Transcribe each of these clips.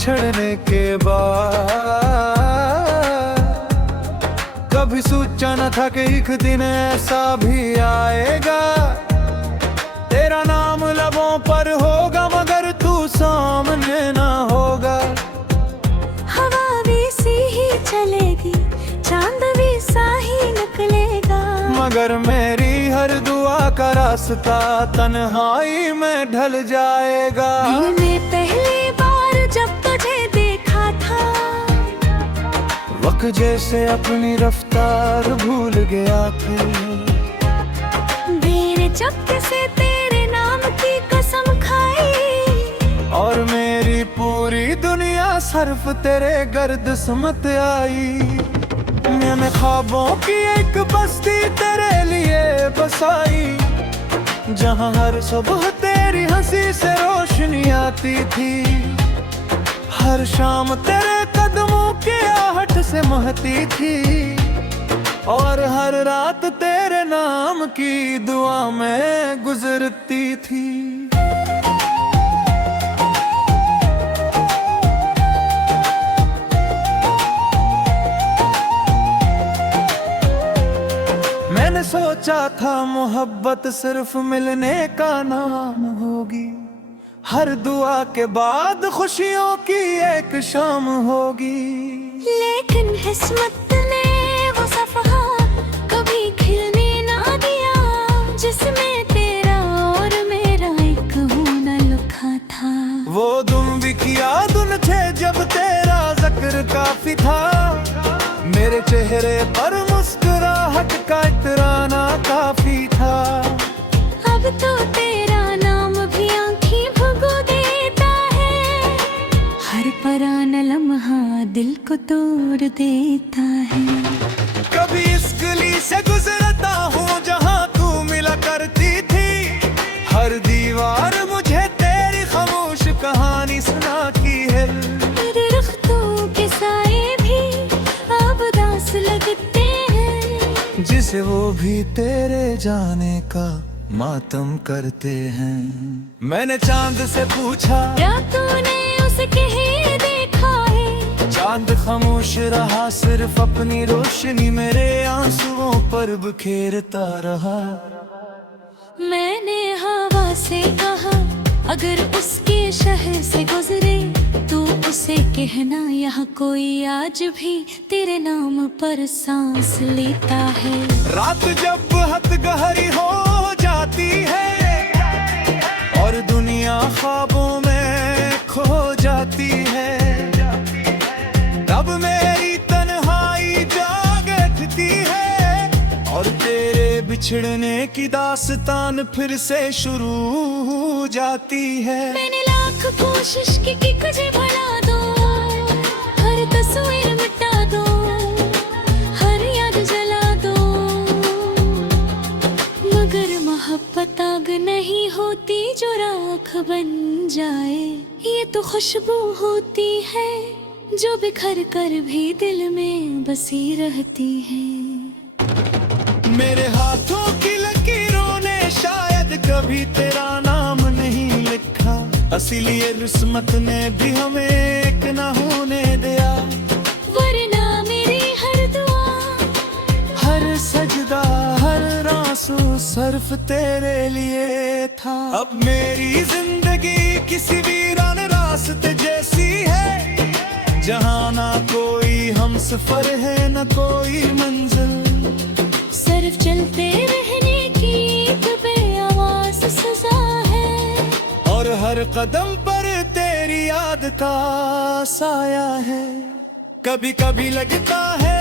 बिछड़ने के बाद। कभी सोचा न था कि एक दिन ऐसा भी आएगा, तेरा नाम लबों पर होगा मगर तू सामने ना होगा। हवा भी सी ही चलेगी, चांद भी सा ही निकलेगा, मगर मेरी हर दुआ का रास्ता तन्हाई में ढल जाएगा। मैंने पहली बार जब तुझे देखा था, वक्त जैसे अपनी रफ्तार भूल गया था। मेरे चपके से तेरे नाम की कसम खाई, और मेरी पूरी दुनिया सिर्फ तेरे गर्द समत आई। मैंने ख्वाबों की एक बस्ती तेरे लिए बसाई, जहां हर सुबह तेरी हंसी से रोशनी आती थी। हर शाम तेरे कदमों की आहट से महती थी, और हर रात तेरे नाम की दुआ में गुजरती थी। मैंने सोचा था मोहब्बत सिर्फ मिलने का नाम होगी, हर दुआ के बाद खुशियों की एक शाम होगी। लेकिन किस्मत ने वो सफ़हा कभी खिलने ना दिया, जिसमें तेरा और मेरा एक होना लिखा था। वो तुम भी किया दुन थे जब तेरा जिक्र काफी था, मेरे चेहरे पर मुस्कुराहट का इतराना काफी था। अब तो तेरा नाम भी आँखें भुगो देता है, हर पराना लम्हा दिल को तोड़ देता है। कभी इस गली से गुजरता हूँ जहाँ तू मिला करती थी, हर दीवार मुझे तेरी खामोश कहानी सुनाती है। मेरे रख्तों के साए भी अब दास लगते हैं, जिसे वो भी तेरे जाने का मातम करते हैं। मैंने चांद से पूछा क्या तूने उसे कहीं देखा है, चांद खामोश रहा, सिर्फ अपनी रोशनी मेरे आंसुओं पर बिखेरता रहा। मैंने हवा से कहा अगर उसके शहर से गुजरे तो उसे कहना यहाँ कोई आज भी तेरे नाम पर सांस लेता है। रात जब हद गहरी हो जाती है और दुनिया ख्वाबों में खो जाती है, तब मेरी तन्हाई जाग उठती है, और तेरे बिछड़ने की दास्तान फिर से शुरू हो जाती है। मैंने लाख कोशिश की कि तुझे भुला दो, हर तस्वीर मिटा दो, हर याद जला दो, मगर मोहब्बत आग नहीं होती जो राख बन जाए। ये तो खुशबू होती है जो बिखर कर भी दिल में बसी रहती है। मेरे हाथों की लकीरों ने शायद कभी तेरा नाम नहीं लिखा, इसीलिए किस्मत ने भी हमें एक न होने दिया। वरना मेरी हर दुआ, हर सजदा, हर आंसू सिर्फ तेरे लिए था। अब मेरी जिंदगी किसी वीरान रास्ते जैसी है, जहाँ ना कोई हमसफर है न कोई मंजिल, सिर्फ चलते रहने की एक बेआवाज़ सजा है, और हर कदम पर तेरी याद का साया है। कभी कभी लगता है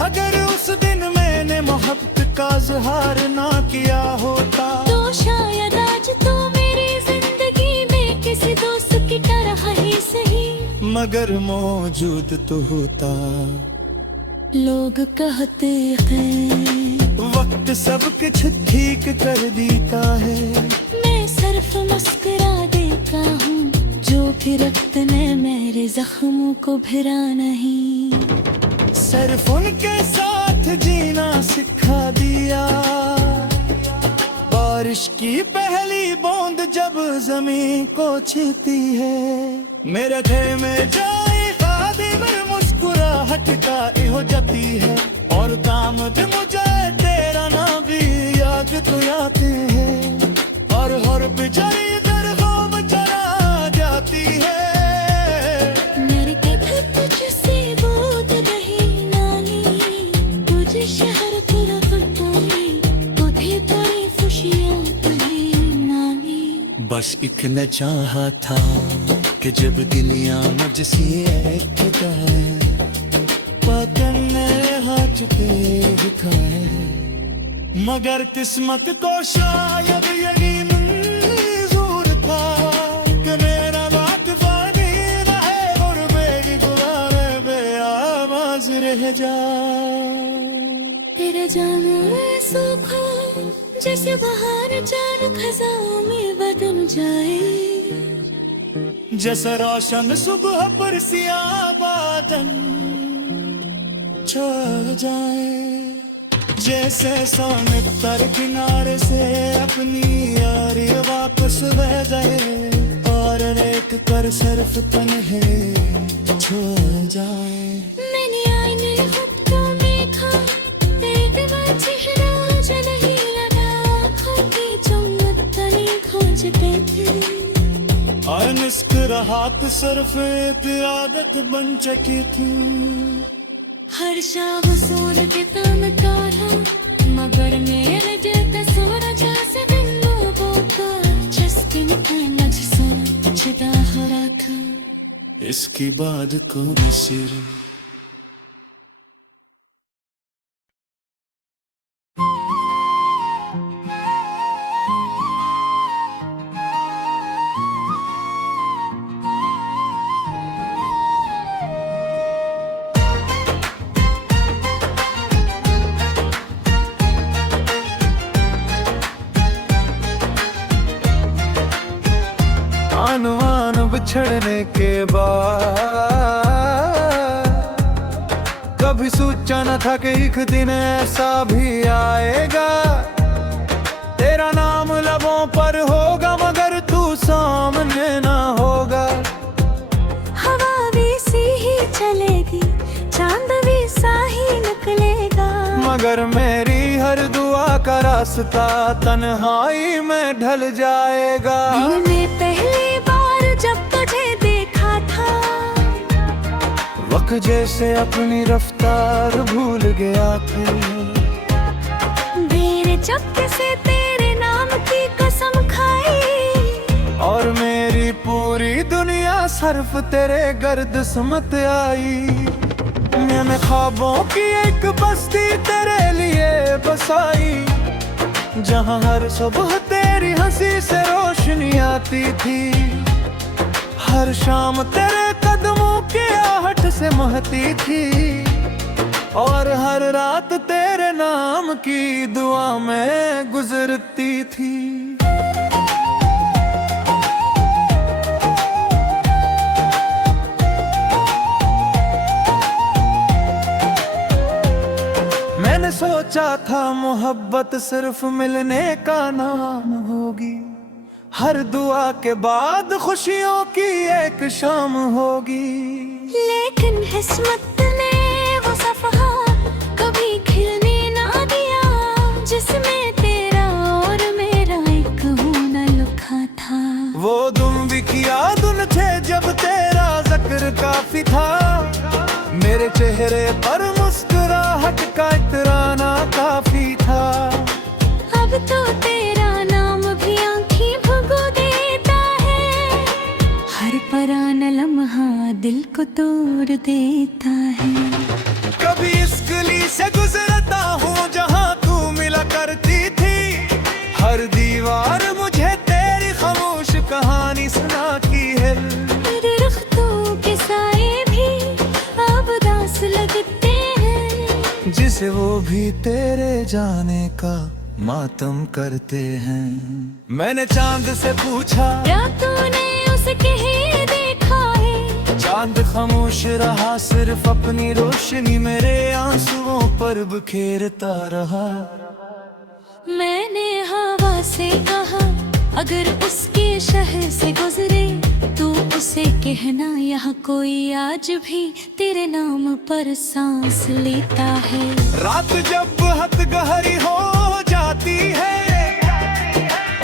अगर उस दिन मैंने मोहब्बत का इज़हार ना किया होता, तो शायद आज तो मेरी जिंदगी में किसी दोस्त की तरह ही सही, मगर मौजूद तो होता। लोग कहते हैं वक्त सब कुछ ठीक कर देता है, मैं सिर्फ मुस्कुरा देता हूँ, जो फिर वक्त ने मेरे जख्मों को भरा नहीं। सिर्फ उनके साथ जीना सिखा दिया, बारिश की पहली बूंद जब जमीन को छूती है, मेरे थे में जाए शादी में मुस्कुराहट का इहो जती है और काम थे मुझे तेरा नाम भी याद तो आते हैं और हर बिचारी दरगाह चला जाती है मेरे कदम तुझसे बोध रही नानी तुझे शहर पूरा फटाई तुझे बड़ी खुशियाँ तुझे नानी बस इतना चाहा था कि जब दुनिया मुझसे एक जाए पकड़ने हाथ पे दिखाए मगर किस्मत को शायद यही मंजूर था कि मेरा बात फानी रहे और मेरी गुलारे बेआवाज रह जाए तेरा जाना सूखा जैसे बाहर जान खजां में बदल जाए जैसे रोशन सुबह पर सियाह बादल छा जाए जैसे सोने तर किनारे से अपनी यारी वापस बह गए और रेत कर सिर्फ तन्हे छो जाए मैंने आईने खुद को देखा तेरे चेहरा जो नहीं लगा आँखों की चमक तनी खोजते थे और मुस्कुराहट सिर्फ एक आदत बन चुकी थी हर शाम सूरज तन तारा मगर मेरे दिल का सोना जैसे दिन बोका जिस दिन मुझसे जुदा हो रहा था इसकी बात को सिर अनुमान बिछड़ने के बाद कभी सोचा न था कि एक दिन ऐसा भी आएगा तेरा नाम लबों पर होगा मगर तू सामने ना होगा हवा भी सी ही चलेगी चांद भी सा ही निकलेगा मगर मेरी हर दुआ का रास्ता तन्हाई में ढल जाएगा मैंने पहली बार जब तुझे देखा था वक्त जैसे अपनी रफ्तार भूल गया था मेरे चपके से तेरे नाम की कसम खाई और मेरी पूरी दुनिया सिर्फ तेरे गर्द समत आई मैंने ख्वाबों की एक बस्ती तेरे लिए बसाई जहां हर सुबह तेरी हंसी से रोशनी आती थी हर शाम तेरे कदमों की आहट से महती थी और हर रात तेरे नाम की दुआ में गुजरती थी मैंने सोचा था मोहब्बत सिर्फ मिलने का नाम होगी हर दुआ के बाद खुशियों की एक शाम होगी लेकिन किस्मत ने वो सफहा कभी खिलने ना दिया जिसमें तेरा और मेरा एक होना लिखा था वो तुम भी किया दुन थे जब तेरा जिक्र काफी था मेरे चेहरे पर मुस्कुराहट का इतराना काफी था अब तो तेरा नाम भी आँखें भुगो देता है हर पराना लम्हा दिल को तोड़ देता है कभी इस गली से गुजरता हूँ जहाँ तू मिला करती थी हर दीवार मुझे तेरी खामोश कहानी सुनाती है तेरे रख्तों के साए भी अब दास लगते हैं जिसे वो भी तेरे जाने का मातम करते हैं मैंने चांद से पूछा क्या तूने उसके ही देखा है चांद खामोश रहा सिर्फ अपनी रोशनी मेरे आंसुओं पर बिखेरता रहा मैंने हवा से कहा अगर उसके शहर से गुजरे तू उसे कहना यहाँ कोई आज भी तेरे नाम पर सांस लेता है। रात जब हद गहरी हो जाती है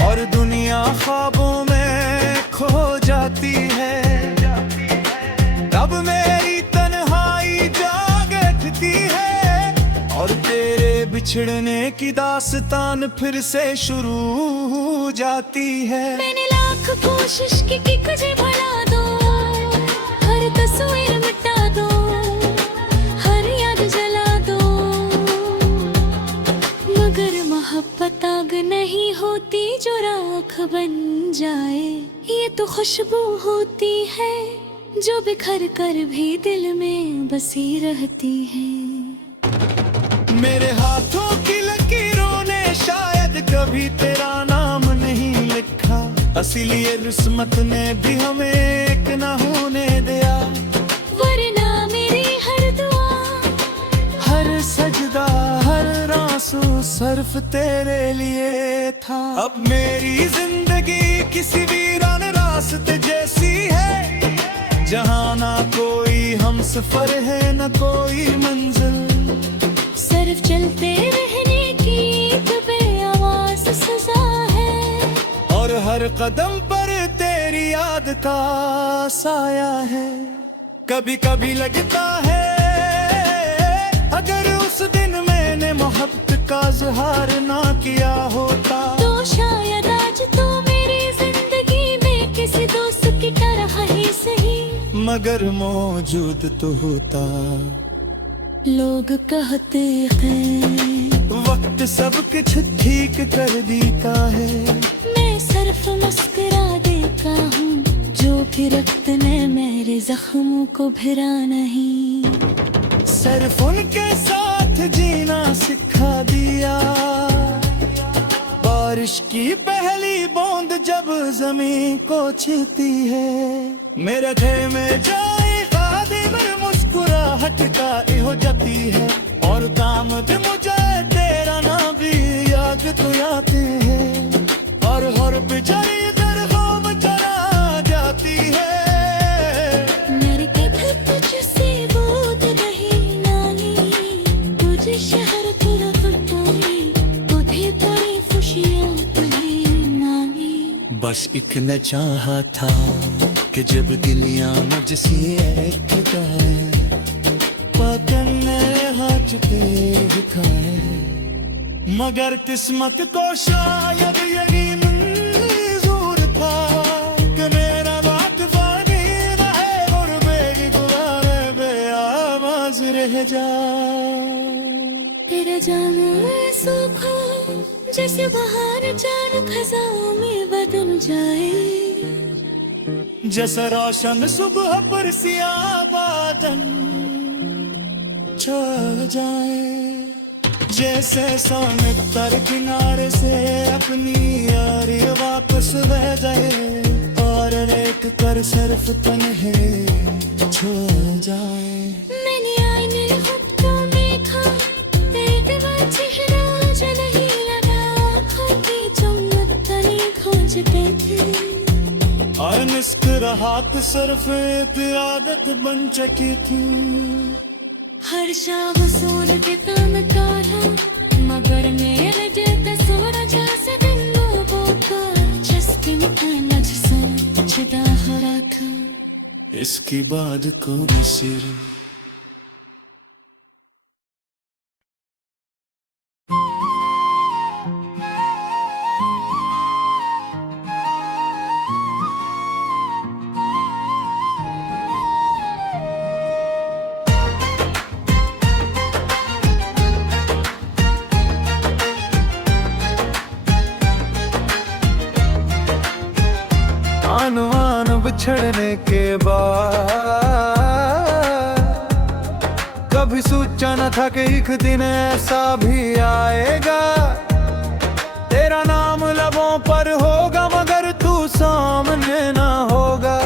और दुनिया ख्वाबों में खो जाती है, तब मेरी तन्हाई जाग उठती है और तेरे बिछड़ने की दास्तान फिर से शुरू हो जाती है। मैंने लाख कोशिश की कि तुझे भुला दो, हर तस्वीर मिटा दो, हर याद जला दो, मगर मोहब्बत आग नहीं होती जो राख बन जाए। ये तो खुशबू होती है जो बिखर कर भी दिल में बसी रहती है। मेरे हाथों की लकीरों ने शायद कभी तेरा नाम नहीं लिखा, इसीलिए किस्मत ने भी हमें एक न होने दिया। वरना मेरी हर दुआ, हर सजदा, हर आंसू सिर्फ तेरे लिए था। अब मेरी जिंदगी किसी वीरान रास्ते जैसी है, जहाँ ना कोई हमसफर है न कोई मंजिल, सिर्फ चलते रहने की एक बेआवाज़ सजा है। और हर कदम पर तेरी याद का साया है। कभी कभी लगता है अगर उस दिन मैंने मोहब्बत का इज़हार ना किया होता, तो शायद आज तो मेरी जिंदगी में किसी दोस्त की तरह ही सही मगर मौजूद तो होता। लोग कहते हैं वक्त सब कुछ ठीक कर देता है, मैं सिर्फ मुस्कुरा देता हूँ, जो भी रक्त ने मेरे जख्मों को भरा नहीं। सिर्फ उनके साथ जीना सिखा दिया। बारिश की पहली बूंद जब जमीन को छूती है, मेरे दिल में जाए मेरे मुस्कुराहट का हो जाती है। और काम भी मुझे तेरा नाम भी याद तो आते हैं, और हर बेचारी दर होम चला जाती है। मेरे कदम तुझसे बूंद रही नानी, तुझे शहर तेरा फटानी, तुझे बड़ी खुशियाँ तुझे नानी। बस एक न चाहा था कि जब दुनिया मुझसे एक जाए, पकड़ने हाथ पे दिखाए, मगर किस्मत को शायद यही मंजूर था कि मेरा बात फानी रहे और मेरी गुलाबे बेआवाज रह जाए। तेरा जाना सूखा जैसे बाहर जान खजां में बदल जाए, जैसा रोशन सुबह पर सियाह बादल छा जाए, जैसे सोने तर किनारे से अपनी यारी वापस बह जाए, और रेत कर सिर्फ तन्हे छो जाए। मैंने आईने खुद को देखा, तेरा चेहरा जो नहीं लगा, आँखों की चमक तनी खोजते थे, और मुस्कुराहट सिर्फ एक आदत बन चुकी थी। हर शाम सोन के तन काढ़ा, मगर मेरे जैसे सोना जैसे दिन लोगों का जिसके मुझे से जुदा हो रहा था। इसके बाद कौन सिर आनुआन बिछड़ने के बाद कभी सोचा न था कि एक दिन ऐसा भी आएगा। तेरा नाम लबों पर होगा मगर तू सामने ना होगा।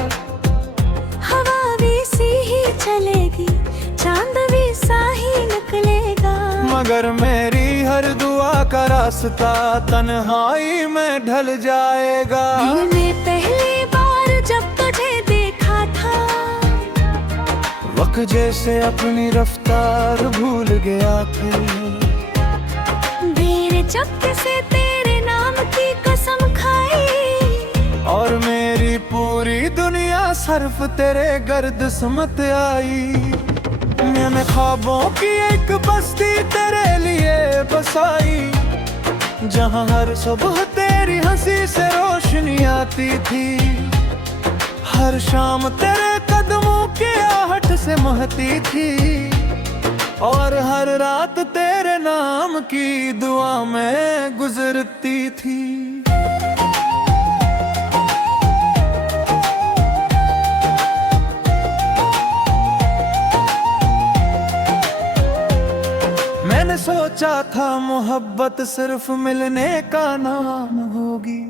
हवा भी सी ही चलेगी, चांद भी सा ही निकलेगा, मगर मगर मेरी हर दुआ का रास्ता तन्हाई में ढल जाएगा। मैंने पहली बार जब तुझे देखा था, वक्त जैसे अपनी रफ्तार भूल गया था। मेरे चपके से तेरे नाम की कसम खाई, और मेरी पूरी दुनिया सिर्फ तेरे गर्द समत आई। मैंने ख्वाबों की एक बस्ती तेरे लिए बसाई, जहाँ हर सुबह तेरी हंसी से रोशनी आती थी। हर शाम तेरे कदमों की आहट से महती थी, और हर रात तेरे नाम की दुआ में गुजरती थी। मैंने सोचा था मोहब्बत सिर्फ मिलने का नाम होगी,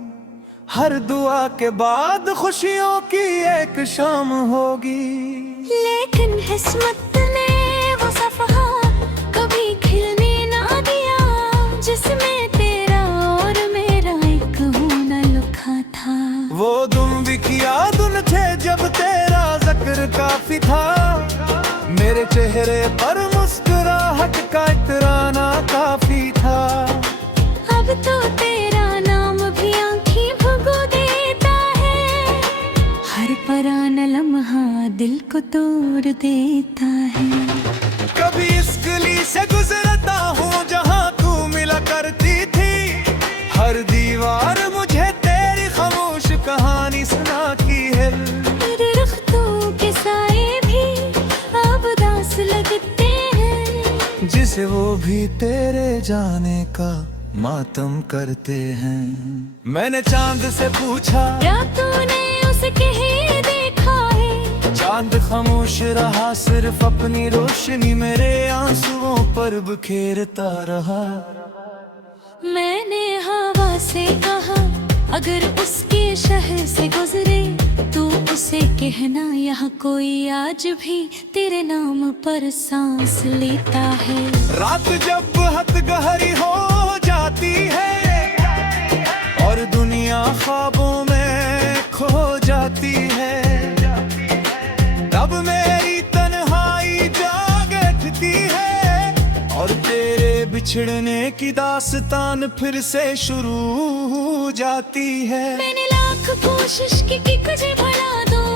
हर दुआ के बाद खुशियों की एक शाम होगी। लेकिन किस्मत ने वो सफ़हा कभी खिलने ना दिया, जिसमें तेरा और मेरा एक होना लिखा था। वो तुम भी किया दुन थे जब तेरा जिक्र काफी था, मेरे चेहरे पर मुस्कुराहट का इतराना काफी था। अब तो तेरा नाम भी आँखें भुगो देता है, हर पराना लम्हा दिल को तोड़ देता है। कभी इस गली से गुजरता हूँ जहाँ तू मिला करती थी, हर दीवार मुझे तेरी खामोश कहानी सुनाती है। तेरे रख्तों के साए भी अब दास लगते हैं, जिसे वो भी तेरे जाने का मातम करते हैं। मैंने चांद से पूछा क्या तूने उसे कहीं देखा है, चांद खामोश रहा, सिर्फ अपनी रोशनी मेरे आंसुओं पर बिखेरता रहा। मैंने हवा से कहा अगर उसके शहर से गुजरे, तू उसे कहना यहाँ कोई आज भी तेरे नाम पर सांस लेता है। रात जब हद गहरी हो जाती है और दुनिया ख्वाबों में खो जाती है, तब मेरी तन्हाई जाग उठती है, और तेरे बिछड़ने की दास्तान फिर से शुरू हो जाती है। मैंने लाख कोशिश की कि तुझे भुला दूं,